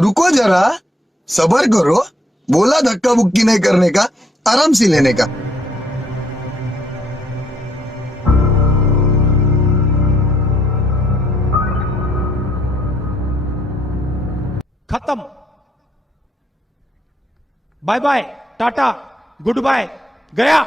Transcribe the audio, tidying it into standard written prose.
रुको जरा, सबर करो। बोला धक्का बुक्की नहीं करने का, आराम से लेने का। खत्म। Bye bye, tata, good bye, गया।